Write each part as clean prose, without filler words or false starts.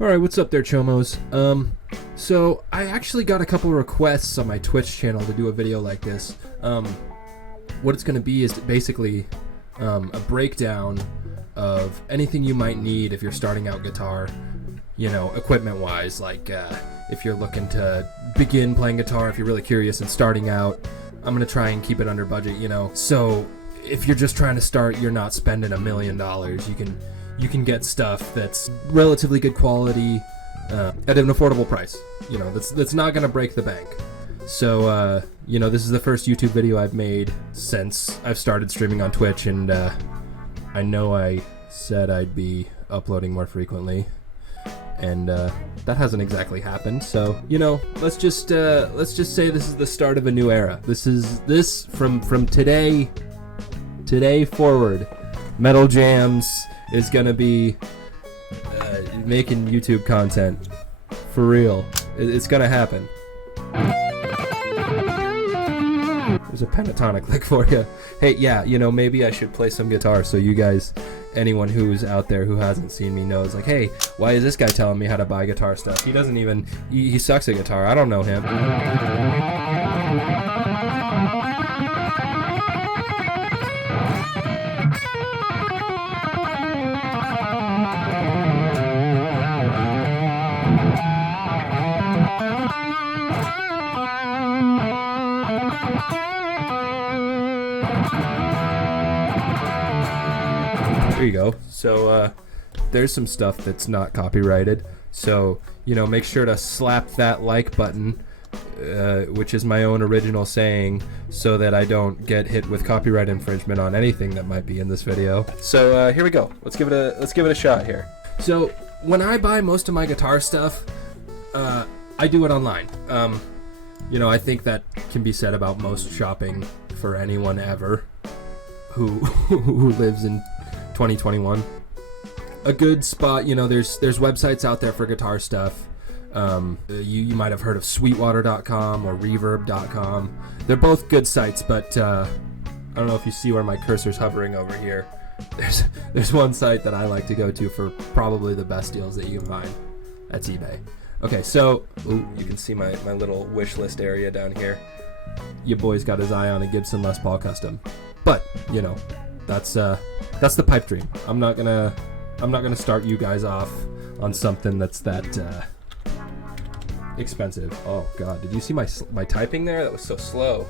Alright, what's up there, Chomos? So I actually got a couple requests on my Twitch channel to do a video like this. What it's gonna be is basically a breakdown of anything you might need if you're starting out guitar, you know, equipment-wise, like if you're looking to begin playing guitar, if you're really curious and starting out. I'm gonna try and keep it under budget, you know. So if you're just trying to start, you're not spending $1 million. You can get stuff that's relatively good quality at an affordable price. You know, that's not gonna break the bank. So you know, this is the first YouTube video I've made since I've started streaming on Twitch, and I know I said I'd be uploading more frequently, and that hasn't exactly happened. So, you know, let's just say this is the start of a new era. This from today forward, Metal Jams is gonna be making YouTube content for real. It's gonna happen. There's a pentatonic lick for you. Hey, yeah, you know, maybe I should play some guitar so you guys, anyone who's out there who hasn't seen me knows, like, hey, why is this guy telling me how to buy guitar stuff? He doesn't even, he sucks at guitar. I don't know him. There you go. So there's some stuff that's not copyrighted. So, you know, make sure to slap that like button, which is my own original saying, so that I don't get hit with copyright infringement on anything that might be in this video. So here we go. Let's give it a shot here. So when I buy most of my guitar stuff, I do it online. You know, I think that can be said about most shopping for anyone ever who lives in 2021. A good spot, you know, there's websites out there for guitar stuff. You might have heard of Sweetwater.com or Reverb.com. They're both good sites, but I don't know if you see where my cursor's hovering over here. There's one site that I like to go to for probably the best deals that you can find. That's eBay. Okay, so you can see my little wish list area down here. Your boy's got his eye on a Gibson Les Paul Custom, but you know, that's the pipe dream. I'm not gonna start you guys off on something that's that expensive. Oh God, did you see my typing there? That was so slow.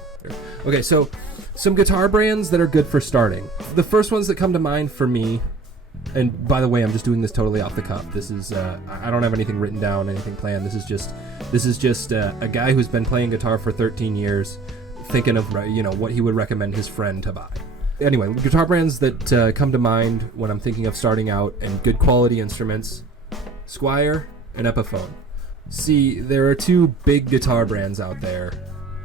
Okay, so some guitar brands that are good for starting. The first ones that come to mind for me, and by the way, I'm just doing this totally off the cuff. This is I don't have anything written down, anything planned. This is just a guy who's been playing guitar for 13 years, thinking of, you know, what he would recommend his friend to buy. Anyway, guitar brands that come to mind when I'm thinking of starting out and good quality instruments: Squier and Epiphone. See, there are two big guitar brands out there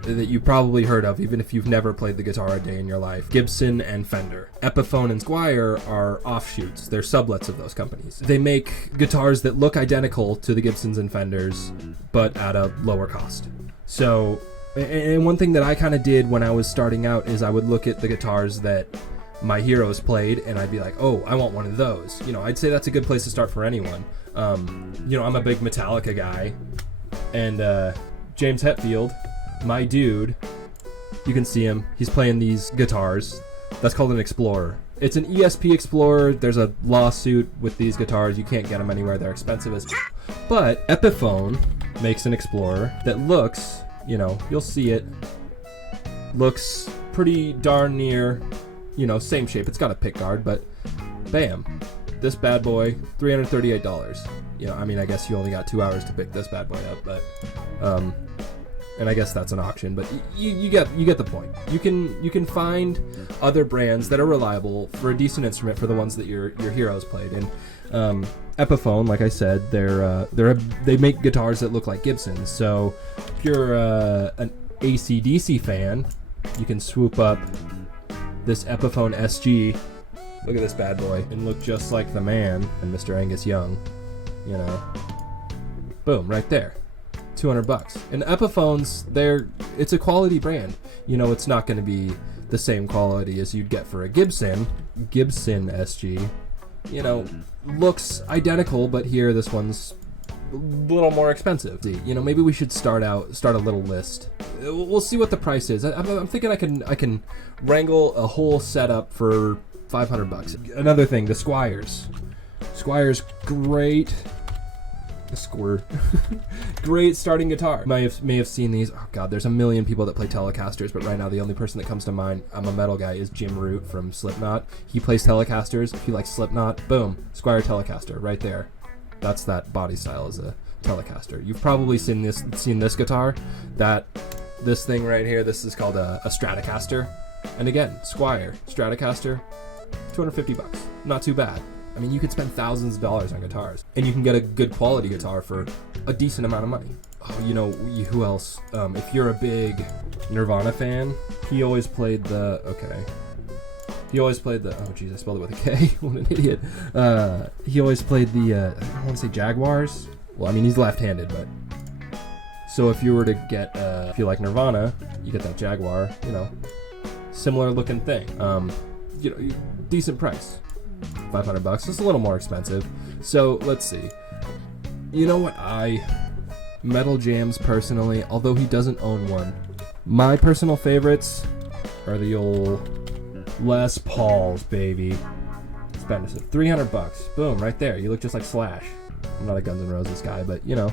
that you probably heard of, even if you've never played the guitar a day in your life: Gibson and Fender. Epiphone and Squier are offshoots. They're sublets of those companies. They make guitars that look identical to the Gibsons and Fenders, but at a lower cost. So, and one thing that I kind of did when I was starting out is I would look at the guitars that my heroes played, and I'd be like, oh, I want one of those. You know, I'd say that's a good place to start for anyone. You know, I'm a big Metallica guy, and James Hetfield, my dude, you can see him. He's playing these guitars. That's called an Explorer. It's an ESP Explorer. There's a lawsuit with these guitars. You can't get them anywhere. They're expensive as But Epiphone makes an Explorer that looks, you know, you'll see it, looks pretty darn near, you know, same shape. It's got a pick guard, but bam, this bad boy, $338. You know, I mean, I guess you only got 2 hours to pick this bad boy up, but and I guess that's an auction, but you get the point. You can find other brands that are reliable for a decent instrument for the ones that your heroes played. And Epiphone, like I said, they make guitars that look like Gibsons. So if you're an AC/DC fan, you can swoop up this Epiphone SG. Look at this bad boy and look just like the man and Mr. Angus Young. You know, boom, right there. $200. And Epiphones, it's a quality brand. You know, it's not going to be the same quality as you'd get for a Gibson SG. You know, looks identical, but here this one's a little more expensive. You know, maybe we should start a little list. We'll see what the price is. I'm thinking I can wrangle a whole setup for $500. Another thing, the Squiers. Squiers, great. The Squier. Great starting guitar. May have seen these. Oh god, there's a million people that play Telecasters, but right now the only person that comes to mind, I'm a metal guy, is Jim Root from Slipknot. He plays Telecasters. If you like Slipknot, boom, Squier Telecaster right there. That's that body style as a Telecaster. You've probably seen this guitar. This thing right here, this is called a Stratocaster. And again, Squier Stratocaster, $250. Not too bad. I mean, you could spend thousands of dollars on guitars, and you can get a good quality guitar for a decent amount of money. Oh, you know, who else? If you're a big Nirvana fan, he always played the, oh geez, I spelled it with a K. What an idiot. He always played the, I want to say Jaguars. Well, I mean, he's left-handed, but. So if you were to get, if you like Nirvana, you get that Jaguar, you know, similar looking thing. You know, decent price. $500. It's a little more expensive. So let's see. You know what? Metal Jams personally, although he doesn't own one, my personal favorites are the old Les Pauls, baby. Expensive. $300. Boom, right there. You look just like Slash. I'm not a Guns N' Roses guy, but you know,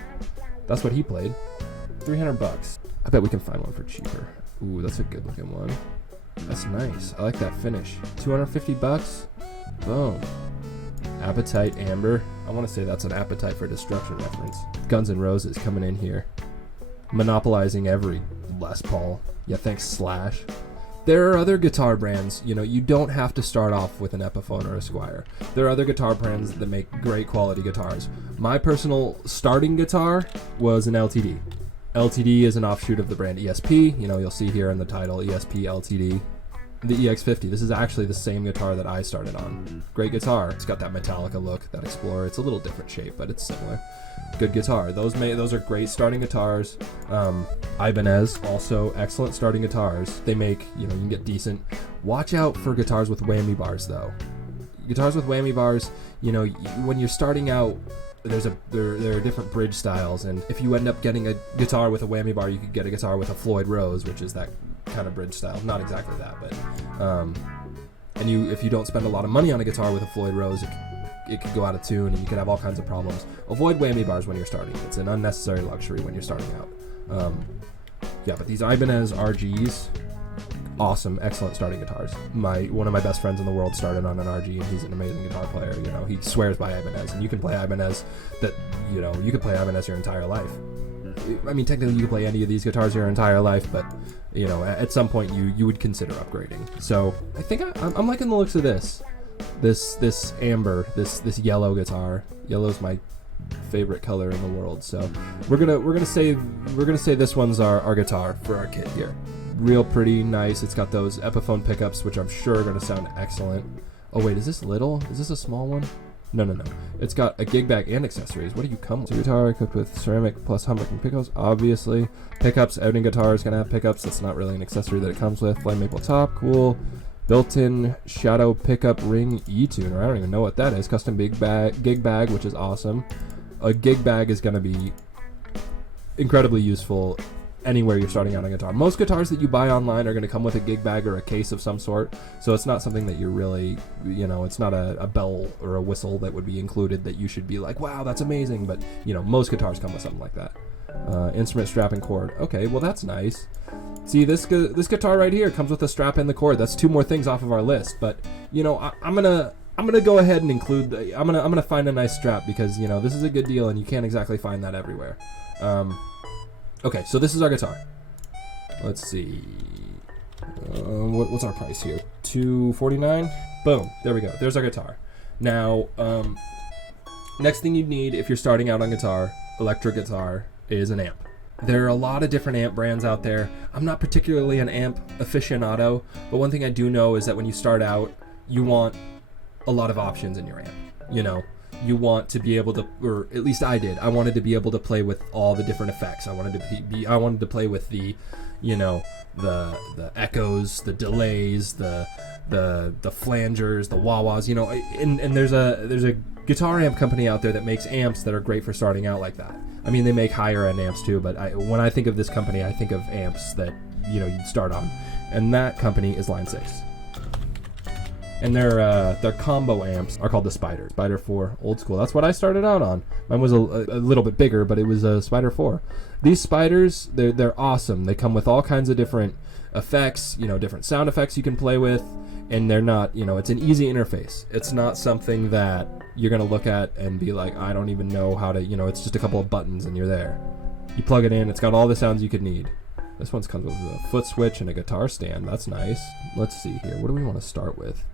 that's what he played. $300. I bet we can find one for cheaper. Ooh, that's a good looking one. That's nice. I like that finish. $250. Boom. Appetite Amber. I want to say that's an Appetite for Destruction reference. Guns N' Roses coming in here, monopolizing every Les Paul. Yeah, thanks Slash. There are other guitar brands, you know, you don't have to start off with an Epiphone or a Squier. There are other guitar brands that make great quality guitars. My personal starting guitar was an LTD. LTD is an offshoot of the brand ESP. You know, you'll see here in the title, ESP LTD. The EX50. This is actually the same guitar that I started on. Great guitar. It's got that Metallica look, that Explorer. It's a little different shape, but it's similar. Good guitar. Those are great starting guitars. Ibanez, also excellent starting guitars. They make, you know, you can get decent. Watch out for guitars with whammy bars, though. Guitars with whammy bars, you know, when you're starting out, there are different bridge styles, and if you end up getting a guitar with a whammy bar, you could get a guitar with a Floyd Rose, which is that kind of bridge style. Not exactly that, but if you don't spend a lot of money on a guitar with a Floyd Rose, it could go out of tune, and you could have all kinds of problems. Avoid whammy bars when you're starting. It's an unnecessary luxury when you're starting out. Yeah, but these Ibanez RGs, awesome, excellent starting guitars. One of my best friends in the world started on an RG, and he's an amazing guitar player. You know, he swears by Ibanez, and you can play Ibanez. You could play Ibanez your entire life. I mean, technically, you could play any of these guitars your entire life, but you know, at some point, you would consider upgrading. So I think I'm liking the looks of this amber, this yellow guitar. Yellow's my favorite color in the world. So we're gonna say this one's our guitar for our kit here. Real pretty, nice. It's got those Epiphone pickups, which I'm sure are gonna sound excellent. Oh wait, is this little? Is this a small one? No. It's got a gig bag and accessories. What do you come with? So guitar equipped with ceramic plus humbucking pickups, obviously. Pickups, outing guitar is gonna have pickups. That's not really an accessory that it comes with. Flame maple top, cool. Built-in shadow pickup ring E-tuner. I don't even know what that is. Custom gig bag, which is awesome. A gig bag is gonna be incredibly useful anywhere you're starting out on guitar. Most guitars that you buy online are going to come with a gig bag or a case of some sort, so it's not something that you're really, you know, it's not a bell or a whistle that would be included that you should be like, wow, that's amazing, but, you know, most guitars come with something like that. Instrument strap and cord. Okay, well, that's nice. See, this guitar right here comes with a strap and the cord. That's two more things off of our list, but, you know, I'm gonna go ahead and include I'm gonna find a nice strap because, you know, this is a good deal and you can't exactly find that everywhere. Okay, so this is our guitar. Let's see. What's our price here? $249. Boom. There we go. There's our guitar. Now, next thing you need if you're starting out on guitar, electric guitar, is an amp. There are a lot of different amp brands out there. I'm not particularly an amp aficionado, but one thing I do know is that when you start out, you want a lot of options in your amp. You know, you want to be able to, or at least I did. I wanted to be able to play with all the different effects. I wanted to play with the, you know, the echoes, the delays, the flangers, the wah-wahs, you know, and there's a guitar amp company out there that makes amps that are great for starting out like that. I mean, they make higher end amps too, but when I think of this company, I think of amps that, you know, you'd start on. And that company is Line 6. And their combo amps are called the Spider. Spider 4 old school. That's what I started out on. Mine was a little bit bigger, but it was a Spider 4. These Spiders, they're awesome. They come with all kinds of different effects, you know, different sound effects you can play with. And they're not, you know, it's an easy interface. It's not something that you're going to look at and be like, I don't even know how to, you know, it's just a couple of buttons and you're there. You plug it in, it's got all the sounds you could need. This one comes with a foot switch and a guitar stand. That's nice. Let's see here. What do we want to start with?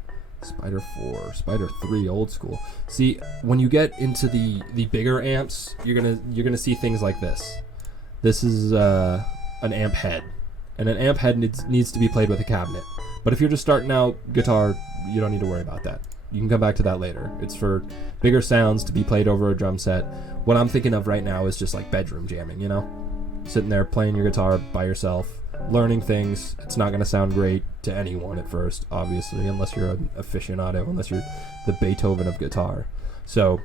Spider 4, Spider 3, old school. See, when you get into the bigger amps, you're gonna see things like this. This is an amp head, and an amp head needs to be played with a cabinet. But if you're just starting out guitar, you don't need to worry about that. You can come back to that later. It's for bigger sounds to be played over a drum set. What I'm thinking of right now is just like bedroom jamming, you know? Sitting there playing your guitar by yourself, learning things. It's not going to sound great to anyone at first, obviously, unless you're an aficionado, unless you're the Beethoven of guitar. So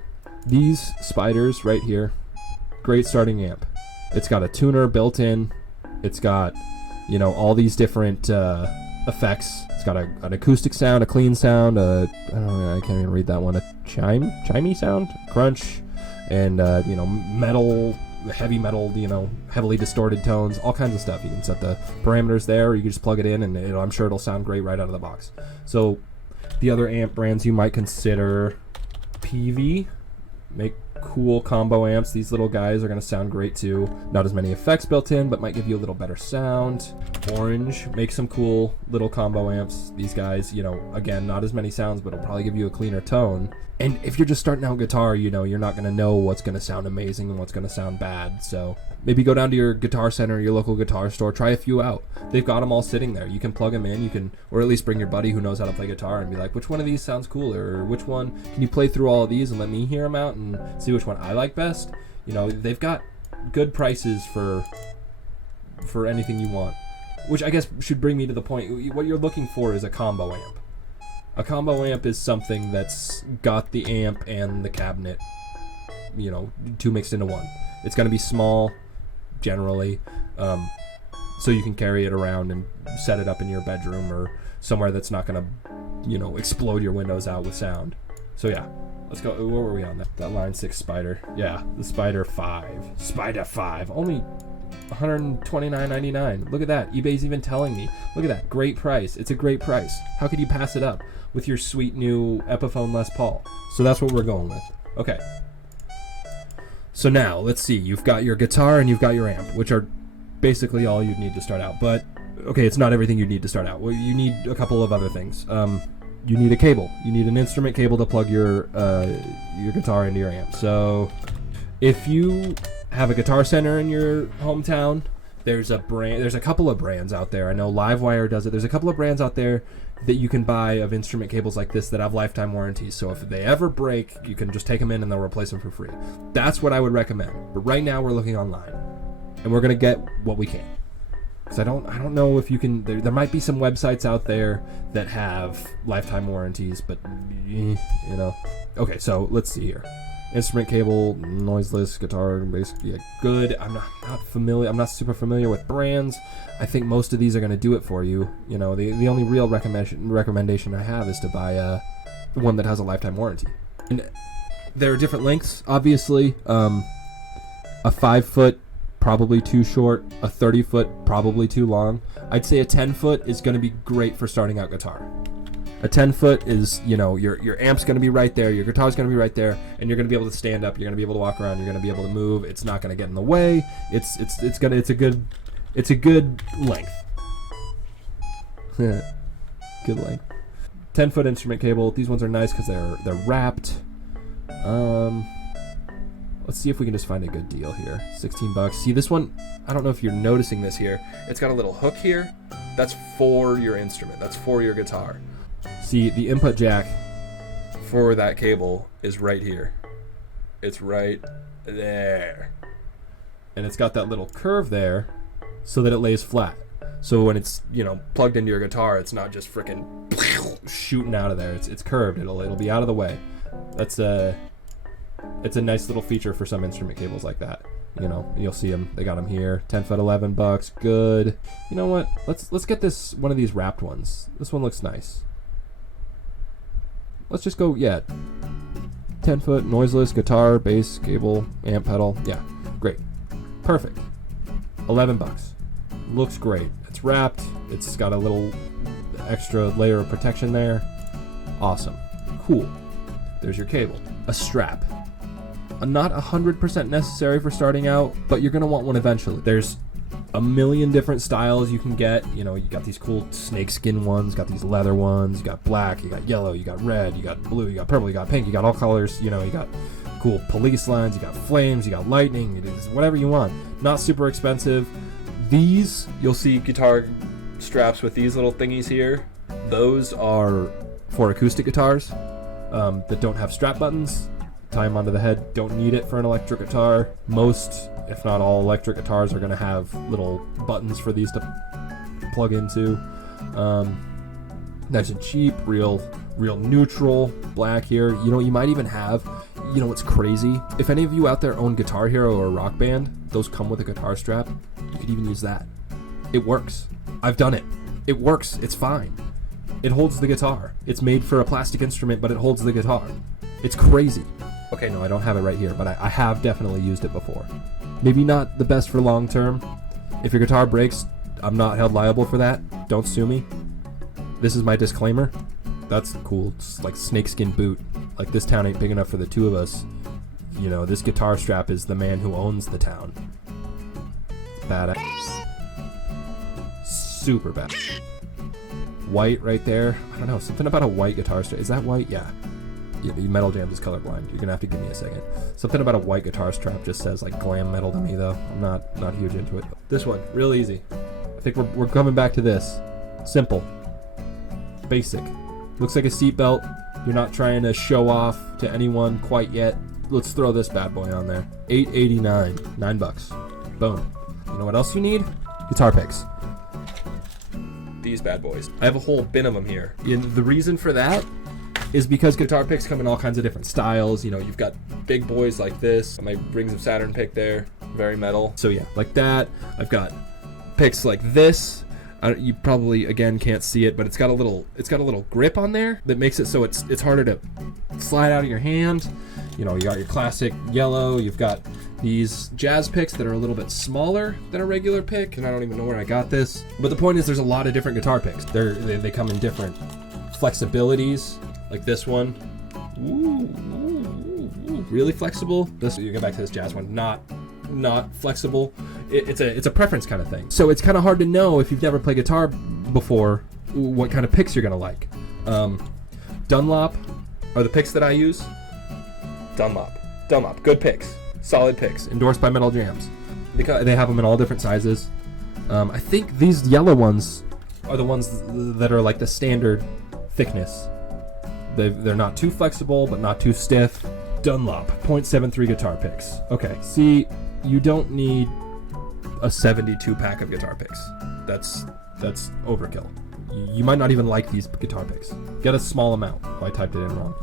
these Spiders right here, great starting amp. It's got a tuner built in. It's got, you know, all these different effects. It's got an acoustic sound, a clean sound, I can't even read that one, a chimey sound, crunch, and you know, metal, heavy metal, you know, heavily distorted tones, all kinds of stuff. You can set the parameters there, or you can just plug it in, and I'm sure it'll sound great right out of the box. So the other amp brands you might consider: Peavey, make cool combo amps. These little guys are going to sound great too. Not as many effects built in, but might give you a little better sound. Orange, make some cool little combo amps. These guys, you know, again, not as many sounds, but it'll probably give you a cleaner tone. And if you're just starting out guitar, you know, you're not going to know what's going to sound amazing and what's going to sound bad. So maybe go down to your Guitar Center, your local guitar store, try a few out. They've got them all sitting there. You can plug them in, you can, or at least bring your buddy who knows how to play guitar and be like, which one of these sounds cooler? Or which one, can you play through all of these and let me hear them out and see which one I like best? You know, they've got good prices for anything you want. Which I guess should bring me to the point, what you're looking for is a combo amp. A combo amp is something that's got the amp and the cabinet, you know, two mixed into one. It's going to be small, generally, so you can carry it around and set it up in your bedroom or somewhere that's not going to, you know, explode your windows out with sound. So yeah, let's go. Where were we on that? That Line 6 Spider. Yeah, the Spider 5. Spider 5. Only $129.99. Look at that. eBay's even telling me. Look at that. Great price. It's a great price. How could you pass it up with your sweet new Epiphone Les Paul? So that's what we're going with. Okay. So now, let's see. You've got your guitar and you've got your amp, which are basically all you'd need to start out. But, okay, it's not everything you need to start out. Well, you need a couple of other things. You need a cable. You need an instrument cable to plug your guitar into your amp. So if you have a Guitar Center in your hometown, there's a couple of brands out there. I know Livewire does it. There's a couple of brands out there that you can buy of instrument cables like this that have lifetime warranties. So if they ever break, you can just take them in and they'll replace them for free. That's what I would recommend. But right now we're looking online, and we're gonna get what we can. Because I don't know if you can. There might be some websites out there that have lifetime warranties, but you know. Okay, so let's see here. Instrument cable, noiseless, guitar, basically good. I'm not super familiar with brands. I think most of these are going to do it for you. You know, the only real recommendation I have is to buy one that has a lifetime warranty. And there are different lengths, obviously. A 5-foot, probably too short. A 30-foot, probably too long. I'd say a 10-foot is going to be great for starting out guitar. A 10-foot is, you know, your amp's going to be right there, your guitar's going to be right there, and you're going to be able to stand up, you're going to be able to walk around, you're going to be able to move. It's not going to get in the way. It's a good length. Good length. 10-foot instrument cable. These ones are nice because they're wrapped. Let's see if we can just find a good deal here. $16. See, this one, I don't know if you're noticing this here. It's got a little hook here. That's for your instrument. That's for your guitar. See, the input jack for that cable is right here. It's right there. And it's got that little curve there so that it lays flat. So when it's, you know, plugged into your guitar, it's not just freaking shooting out of there. It's curved. It'll be out of the way. That's It's a nice little feature for some instrument cables like that. You know, you'll see them. They got them here. 10 foot, $11. Good. You know what? Let's get this one of these wrapped ones. This one looks nice. Let's just go. Yeah. 10 foot, noiseless, guitar, bass, cable, amp pedal. Yeah, great. Perfect. $11. Looks great. It's wrapped. It's got a little extra layer of protection there. Awesome. Cool. There's your cable. A strap. Not 100% necessary for starting out, but you're going to want one eventually. There's a million different styles you can get. You know, you got these cool snakeskin ones, got these leather ones, you got black, you got yellow, you got red, you got blue, you got purple, you got pink, you got all colors. You know, you got cool police lines, you got flames, you got lightning, whatever you want. Not super expensive. These, you'll see guitar straps with these little thingies here. Those are for acoustic guitars that don't have strap buttons. Tie them onto the head. Don't need it for an electric guitar. Most, if not all, electric guitars are going to have little buttons for these to plug into. Nice and cheap, real neutral, black here. You know, you might even have, you know what's crazy? If any of you out there own Guitar Hero or Rock Band, those come with a guitar strap. You could even use that. It works. I've done it. It works. It's fine. It holds the guitar. It's made for a plastic instrument, but it holds the guitar. It's crazy. Okay, no, I don't have it right here, but I have definitely used it before. Maybe not the best for long term. If your guitar breaks, I'm not held liable for that. Don't sue me. This is my disclaimer. That's cool. It's like snakeskin boot. Like, this town ain't big enough for the two of us. You know, this guitar strap is the man who owns the town. Badass. Super bad. White right there. I don't know, something about a white guitar strap. Is that white? Yeah. Metal Jams is colorblind. You're gonna have to give me a second. Something about a white guitar strap just says like glam metal to me, though. I'm not huge into it. This one, real easy. I think we're coming back to this. Simple, basic. Looks like a seatbelt. You're not trying to show off to anyone quite yet. Let's throw this bad boy on there. $8.89, $9. Boom. You know what else you need? Guitar picks. These bad boys. I have a whole bin of them here. And the reason for that is because guitar picks come in all kinds of different styles. You know, you've got big boys like this. My Rings of Saturn pick there, very metal. So yeah, like that. I've got picks like this. You probably again can't see it, but it's got a little grip on there that makes it so it's harder to slide out of your hand. You know, you got your classic yellow. You've got these jazz picks that are a little bit smaller than a regular pick, and I don't even know where I got this. But the point is, there's a lot of different guitar picks. They come in different flexibilities. Like this one, really flexible. This, you go back to this jazz one, not flexible. It's a preference kind of thing. So it's kind of hard to know if you've never played guitar before what kind of picks you're gonna like. Dunlop are the picks that I use. Dunlop, good picks, solid picks, endorsed by Metal Jams. They have them in all different sizes. I think these yellow ones are the ones that are like the standard thickness. They're not too flexible, but not too stiff. Dunlop, 0.73 guitar picks. Okay, see, you don't need a 72 pack of guitar picks. That's overkill. You might not even like these guitar picks. Get a small amount. Oh, I typed it in wrong.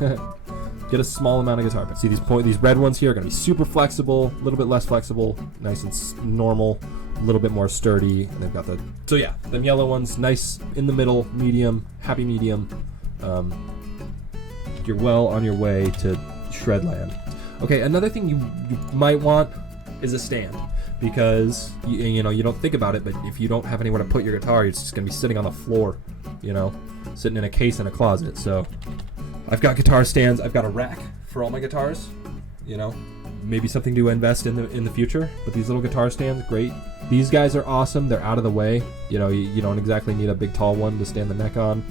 Get a small amount of guitar picks. See, these red ones here are gonna be super flexible, a little bit less flexible, nice and normal, a little bit more sturdy. And they've got so yeah, them yellow ones, nice in the middle, medium, happy medium. You're well on your way to Shredland. Okay, another thing you might want is a stand, because you know, you don't think about it, but if you don't have anywhere to put your guitar, it's just gonna be sitting on the floor, you know, sitting in a case in a closet. So I've got guitar stands. I've got a rack for all my guitars, you know, maybe something to invest in the future. But these little guitar stands, great. These guys are awesome. They're out of the way. You know, you don't exactly need a big tall one to stand the neck on.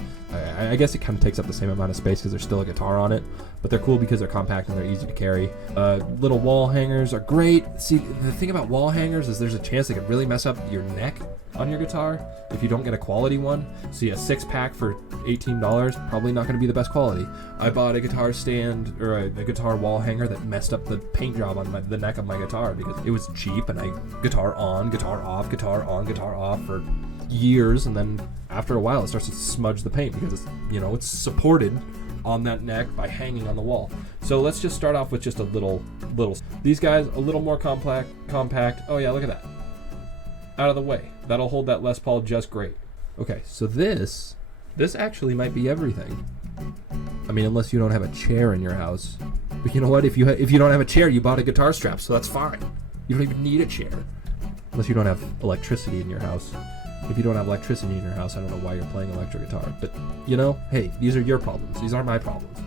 I guess it kind of takes up the same amount of space because there's still a guitar on it, but they're cool because they're compact and they're easy to carry. Little wall hangers are great. See, the thing about wall hangers is there's a chance they could really mess up your neck on your guitar if you don't get a quality one. See, a 6-pack for $18, probably not going to be the best quality. I bought a guitar stand or a guitar wall hanger that messed up the paint job on the neck of my guitar because it was cheap, and I guitar on, guitar off, guitar on, guitar off for years, and then after a while it starts to smudge the paint because it's, you know, it's supported on that neck by hanging on the wall. So let's just start off with just a little. These guys, a little more compact. Oh yeah, look at that. Out of the way. That'll hold that Les Paul just great. Okay, so this actually might be everything. I mean, unless you don't have a chair in your house. But you know what? If you don't have a chair, you bought a guitar strap, so that's fine. You don't even need a chair. Unless you don't have electricity in your house. If you don't have electricity in your house, I don't know why you're playing electric guitar. But, you know, hey, these are your problems. These aren't my problems.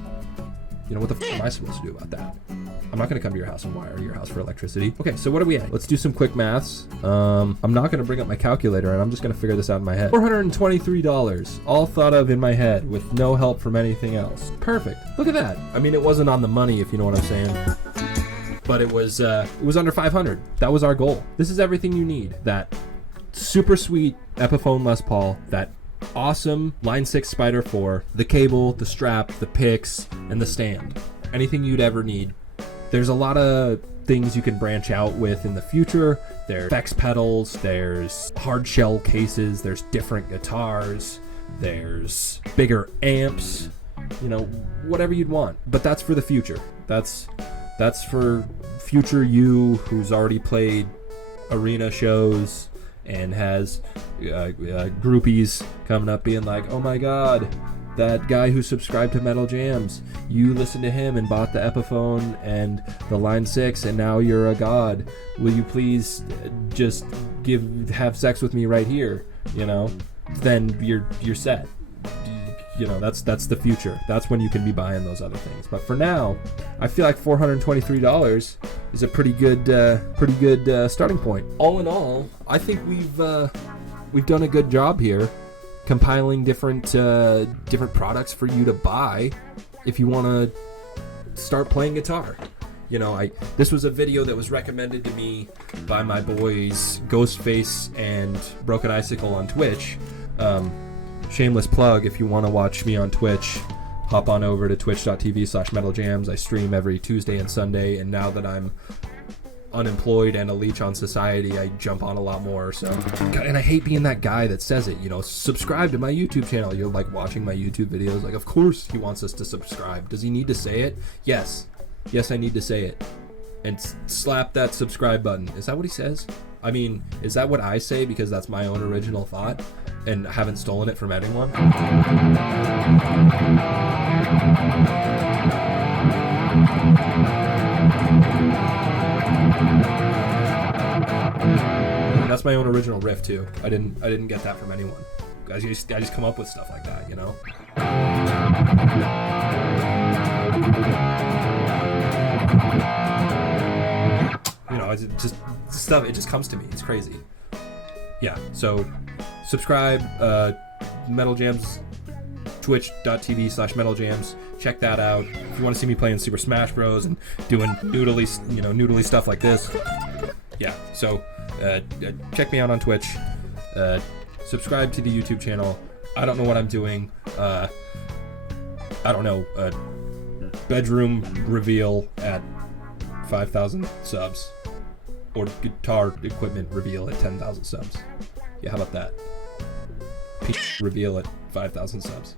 You know, what the f*** am I supposed to do about that? I'm not going to come to your house and wire your house for electricity. Okay, so what are we at? Let's do some quick maths. I'm not going to bring up my calculator, and I'm just going to figure this out in my head. $423, all thought of in my head with no help from anything else. Perfect. Look at that. I mean, it wasn't on the money, if you know what I'm saying. But it was under 500. That was our goal. This is everything you need. That super sweet Epiphone Les Paul, that awesome Line 6 Spider 4, the cable, the strap, the picks, and the stand. Anything you'd ever need. There's a lot of things you can branch out with in the future. There's effects pedals, there's hard shell cases, there's different guitars, there's bigger amps, you know, whatever you'd want. But that's for the future. That's for future you who's already played arena shows and has groupies coming up being like, oh my god, that guy who subscribed to Metal Jams, you listened to him and bought the Epiphone and the Line 6 and now you're a god. Will you please just have sex with me right here? You know, then you're set. You know, that's the future. That's when you can be buying those other things. But for now, I feel like $423 is a pretty good starting point. All in all, I think we've done a good job here, compiling different products for you to buy if you want to start playing guitar. You know, this was a video that was recommended to me by my boys Ghostface and Broken Icicle on Twitch. Shameless plug, if you want to watch me on Twitch, hop on over to twitch.tv/metaljams. I stream every Tuesday and Sunday, and now that I'm unemployed and a leech on society, I jump on a lot more. So, God, and I hate being that guy that says it, you know, subscribe to my YouTube channel. You're like watching my YouTube videos, like, of course he wants us to subscribe. Does he need to say it? Yes, I need to say it. And slap that subscribe button. Is that what he says? I mean, is that what I say because that's my own original thought and I haven't stolen it from anyone? And that's my own original riff too. I didn't get that from anyone. I just come up with stuff like that, you know? You know, it's just stuff, it just comes to me. It's crazy. Yeah, so subscribe, Metal Jams, twitch.tv/metaljams. Check that out. If you want to see me playing Super Smash Bros. And doing noodly stuff like this. Yeah, so check me out on Twitch. Subscribe to the YouTube channel. I don't know what I'm doing. I don't know. Bedroom reveal at 5,000 subs. Or guitar equipment reveal at 10,000 subs. Yeah, how about that? Reveal at 5,000 subs.